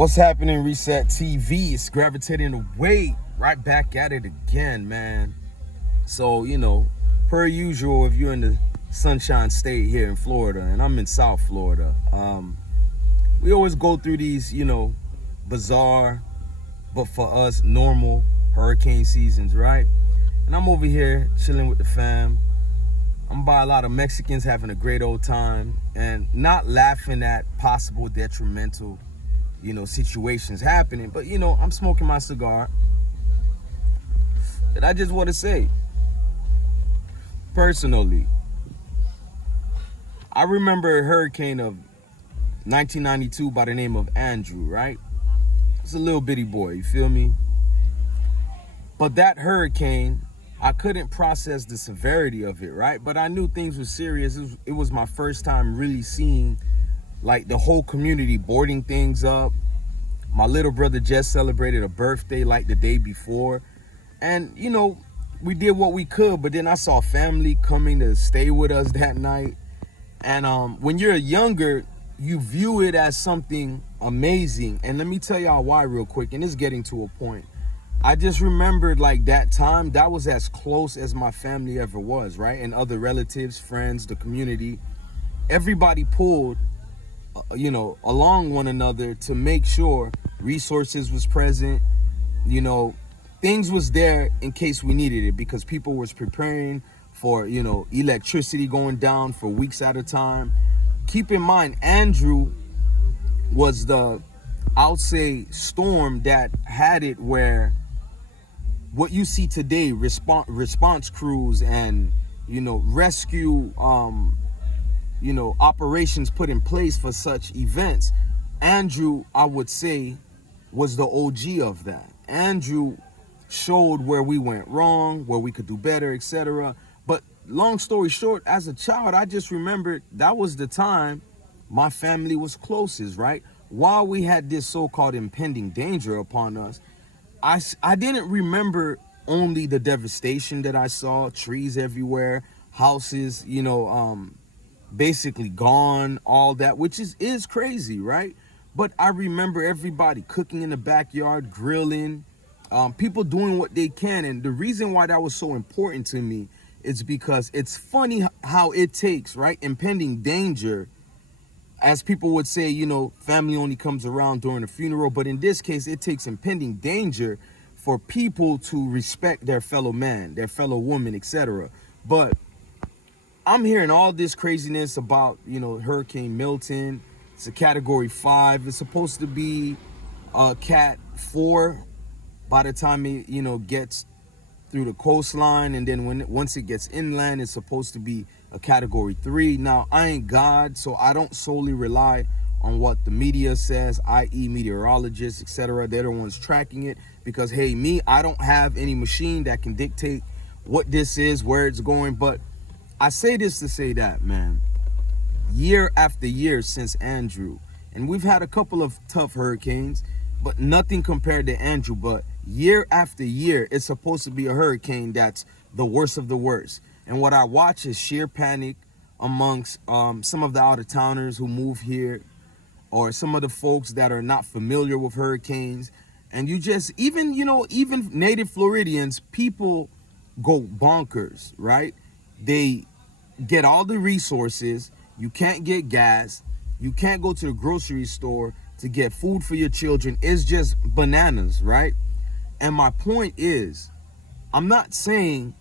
What's happening, Reset TV? It's gravitating away, right back at it again, man. So, per usual, if you're in the Sunshine State here in Florida, and I'm in South Florida, we always go through these, bizarre, but for us, normal hurricane seasons, right? And I'm over here chilling with the fam. I'm by a lot of Mexicans having a great old time and not laughing at possible detrimental situations happening, but I'm smoking my cigar. And I just want to say, personally, I remember a hurricane of 1992 by the name of Andrew, right? It's a little bitty boy, you feel me? But that hurricane, I couldn't process the severity of it, right? But I knew things were serious. It was my first time really seeing like the whole community boarding things up. My little brother just celebrated a birthday like the day before. And, we did what we could, but then I saw family coming to stay with us that night. And when you're younger, you view it as something amazing. And let me tell y'all why real quick, and it's getting to a point. I just remembered like that time, that was as close as my family ever was, right? And other relatives, friends, the community, everybody pulled along one another to make sure resources was present, things was there in case we needed it, because people was preparing for, electricity going down for weeks at a time. Keep in mind, Andrew was the, I'll say, storm that had it where what you see today, response crews and, rescue, operations put in place for such events. Andrew, I would say, was the OG of that. Andrew showed where we went wrong, where we could do better, etc. But long story short, as a child, I just remembered that was the time my family was closest, right? While we had this so-called impending danger upon us, I didn't remember only the devastation that I saw, trees everywhere, houses, basically gone, all that, which is crazy, right? But I remember everybody cooking in the backyard, grilling, people doing what they can. And the reason why that was so important to me is because it's funny how it takes, right, impending danger, as people would say, family only comes around during a funeral, but in this case, it takes impending danger for people to respect their fellow man, their fellow woman, etc. But I'm hearing all this craziness about, Hurricane Milton. It's a category 5. It's supposed to be a cat 4 by the time it, gets through the coastline. And then once it gets inland, it's supposed to be a category 3. Now, I ain't God, so I don't solely rely on what the media says, i.e. meteorologists, etc. They're the ones tracking it. Because, hey, I don't have any machine that can dictate what this is, where it's going. But I say this to say that, man, year after year since Andrew, and we've had a couple of tough hurricanes, but nothing compared to Andrew. But year after year, it's supposed to be a hurricane that's the worst of the worst. And what I watch is sheer panic amongst some of the out-of-towners who move here, or some of the folks that are not familiar with hurricanes. And you just, even native Floridians, people go bonkers, right? They get all the resources. You can't get gas. You can't go to the grocery store to get food for your children. It's just bananas, right? And my point is, I'm not saying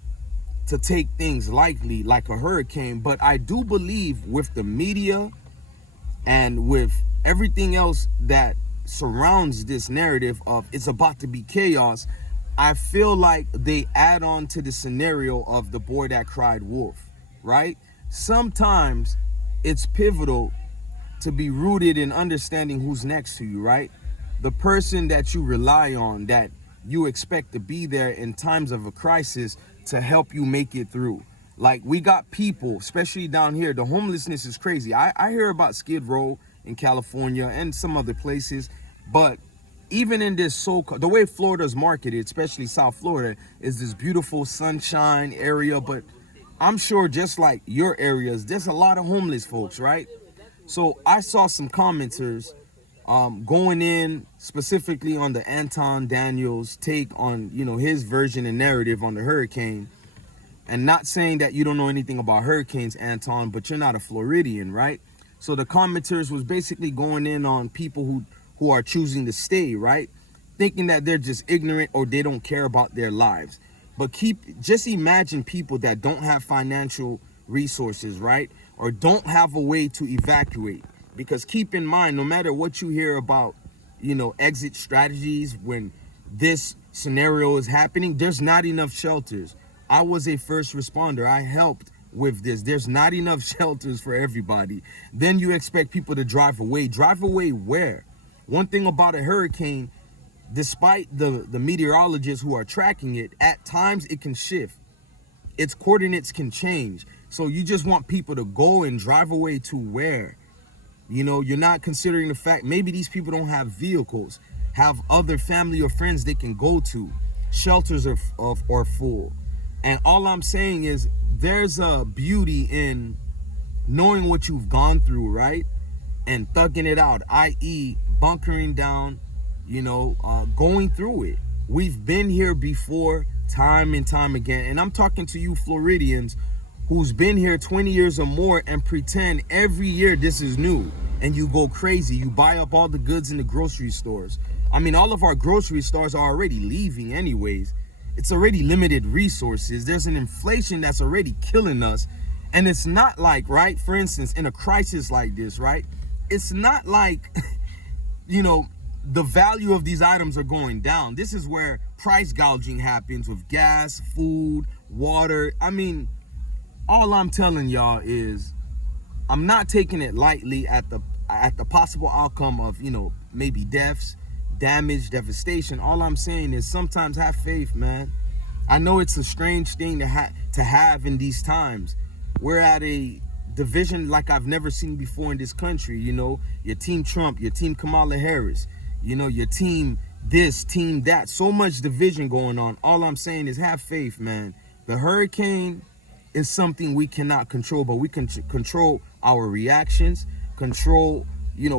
to take things lightly like a hurricane, but I do believe with the media and with everything else that surrounds this narrative of it's about to be chaos, I feel like they add on to the scenario of the boy that cried wolf, right? Sometimes it's pivotal to be rooted in understanding who's next to you, right? The person that you rely on, that you expect to be there in times of a crisis to help you make it through. Like, we got people, especially down here, the homelessness is crazy. I hear about Skid Row in California and some other places, but even in this the way Florida's marketed, especially South Florida, is this beautiful sunshine area, but I'm sure just like your areas, there's a lot of homeless folks, right? So I saw some commenters Going in specifically on the Anton Daniels take on, his version and narrative on the hurricane, and not saying that you don't know anything about hurricanes, Anton, but you're not a Floridian, right? So the commenters was basically going in on people who are choosing to stay, right? Thinking that they're just ignorant or they don't care about their lives. But just imagine people that don't have financial resources, right? Or don't have a way to evacuate. Because keep in mind, no matter what you hear about, exit strategies when this scenario is happening, there's not enough shelters. I was a first responder. I helped with this. There's not enough shelters for everybody. Then you expect people to drive away. Drive away where? One thing about a hurricane, despite the meteorologists who are tracking it, at times it can shift. Its coordinates can change. So you just want people to go and drive away to where? You're not considering the fact maybe these people don't have vehicles, have other family or friends they can go to. Shelters are full. And all I'm saying is there's a beauty in knowing what you've gone through, right? And thugging it out, i.e. bunkering down, going through it. We've been here before, time and time again. And I'm talking to you Floridians who's been here 20 years or more and pretend every year this is new. And you go crazy. You buy up all the goods in the grocery stores. I mean, all of our grocery stores are already leaving anyways. It's already limited resources. There's an inflation that's already killing us. And it's not like, right, for instance, in a crisis like this, right, it's not like, the value of these items are going down. This is where price gouging happens with gas, food, water. I mean, all I'm telling y'all is I'm not taking it lightly at the possible outcome of, maybe deaths, damage, devastation. All I'm saying is sometimes have faith, man. I know it's a strange thing to have in these times. We're at a division like I've never seen before in this country. Your team Trump, your team Kamala Harris, your team this, team that. So much division going on. All I'm saying is have faith, man. The hurricane is something we cannot control, but we can control our reactions, control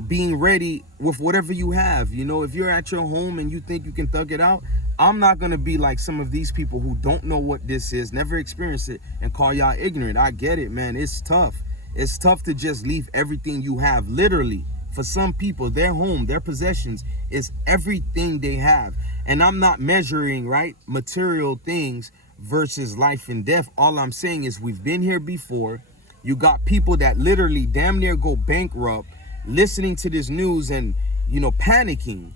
being ready with whatever you have. If you're at your home and you think you can thug it out, I'm not going to be like some of these people who don't know what this is, never experienced it, and call y'all ignorant. I get it, man. It's tough. It's tough to just leave everything you have. Literally, for some people, their home, their possessions is everything they have. And I'm not measuring, right, material things versus life and death. All I'm saying is we've been here before. You got people that literally damn near go bankrupt listening to this news and, panicking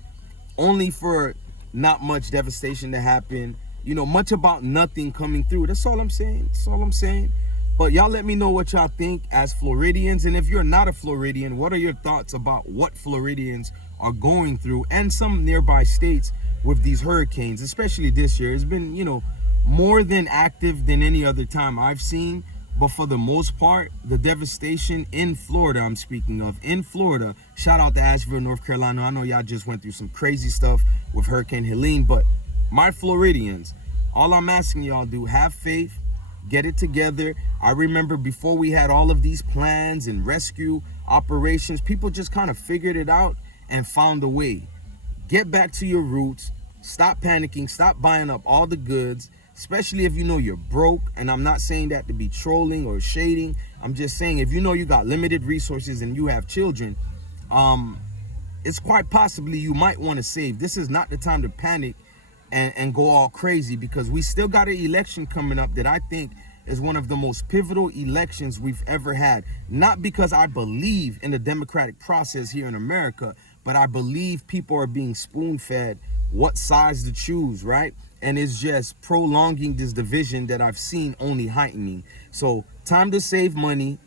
only for not much devastation to happen, much about nothing coming through. That's all I'm saying. That's all I'm saying. But y'all let me know what y'all think as Floridians. And if you're not a Floridian, what are your thoughts about what Floridians are going through and some nearby states with these hurricanes, especially this year? It's been, more than active than any other time I've seen. But for the most part, the devastation in Florida, I'm speaking of, in Florida, shout out to Asheville, North Carolina. I know y'all just went through some crazy stuff with Hurricane Helene, but my Floridians, all I'm asking y'all do, have faith, get it together. I remember before we had all of these plans and rescue operations, people just kind of figured it out and found a way. Get back to your roots, stop panicking, stop buying up all the goods, especially if you're broke. And I'm not saying that to be trolling or shading. I'm just saying if you got limited resources and you have children, it's quite possibly you might want to save. This is not the time to panic and go all crazy, because we still got an election coming up that I think is one of the most pivotal elections we've ever had. Not because I believe in the democratic process here in America, but I believe people are being spoon-fed what sides to choose, right? And it's just prolonging this division that I've seen only heightening. So time to save money.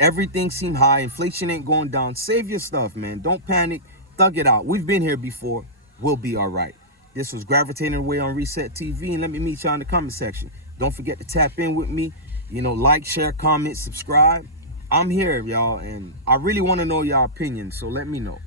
Everything seemed high. Inflation ain't going down. Save your stuff, man. Don't panic. Thug it out. We've been here before. We'll be all right. This was Gravitating Away on Reset TV, and let me meet y'all in the comment section. Don't forget to tap in with me. Like, share, comment, subscribe. I'm here, y'all, and I really want to know y'all opinions, so let me know.